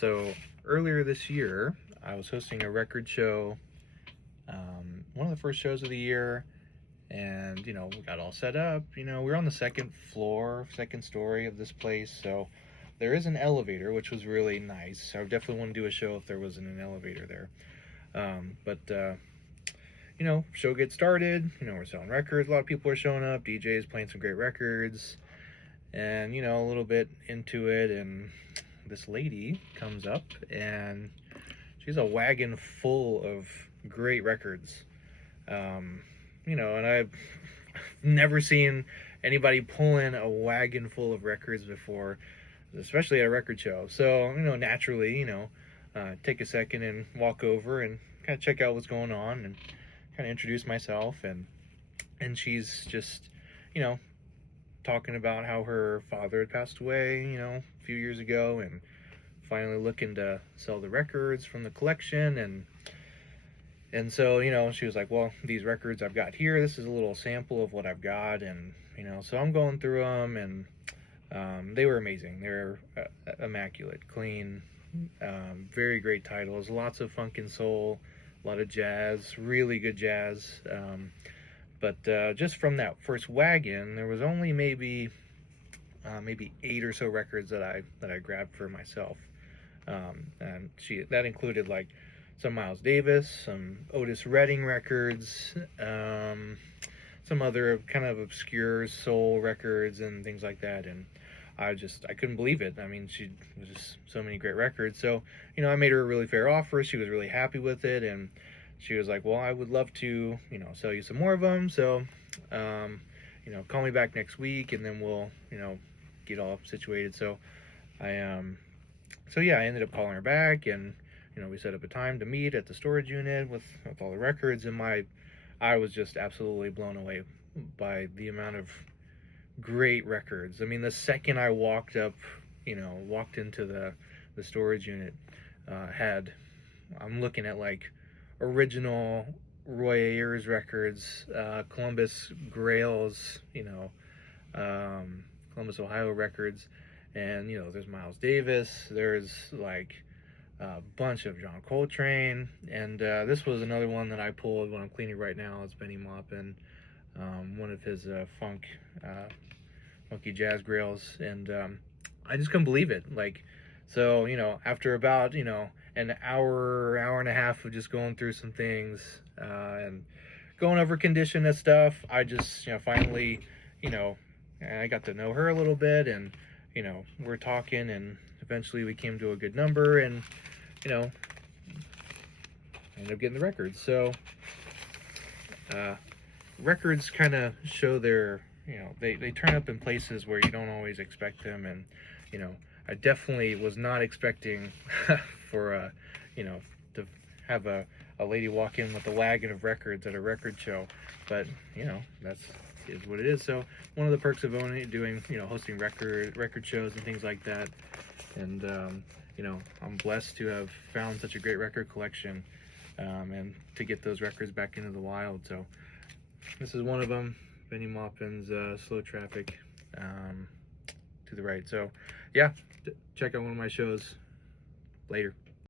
So earlier this year, I was hosting a record show, one of the first shows of the year, and we got all set up. We're on the second floor, second story of this place, so there is an elevator, which was really nice. I would definitely want to do a show if there wasn't an elevator there. But show gets started. We're selling records. A lot of people are showing up. DJs playing some great records, and a little bit into it, and this lady comes up, and she's a wagon full of great records. And I've never seen anybody pulling a wagon full of records before, especially at a record show. So, naturally, take a second and walk over and kind of check out what's going on and kind of introduce myself. And she's just, talking about how her father had passed away, a few years ago, and finally looking to sell the records from the collection. And so, she was like, well, these records I've got here, this is a little sample of what I've got. And, so I'm going through them, and they were amazing. They were immaculate, clean, very great titles, lots of funk and soul, a lot of jazz, really good jazz. But just from that first wagon, there was only maybe 8 or so records that I grabbed for myself. And that included like some Miles Davis, some Otis Redding records, some other kind of obscure soul records and things like that. And I couldn't believe it. I mean, she was just so many great records. So, I made her a really fair offer. She was really happy with it, and she was like, well, I would love to, sell you some more of them. So, call me back next week, and then we'll, get all situated. So I ended up calling her back, and we set up a time to meet at the storage unit with all the records. And I was just absolutely blown away by the amount of great records. I mean, the second I walked into the storage unit, I'm looking at like original Roy Ayers records, Columbus Grails, Columbus, Ohio records, and there's Miles Davis, there's like a bunch of John Coltrane, and this was another one that I pulled when I'm cleaning right now. It's Benny Maupin, one of his funky jazz grails, and I just couldn't believe it. So after about an hour and a half of just going through some things and going over condition and stuff, I just finally I got to know her a little bit, and we're talking, and eventually we came to a good number, and I ended up getting the records. So records kind of show their they turn up in places where you don't always expect them. And I definitely was not expecting for to have a lady walk in with a wagon of records at a record show, but that's is what it is. So one of the perks of doing hosting record shows and things like that. And I'm blessed to have found such a great record collection, and to get those records back into the wild. So this is one of them, Benny Maupin's Slow Traffic, to the right. So yeah, check out one of my shows later.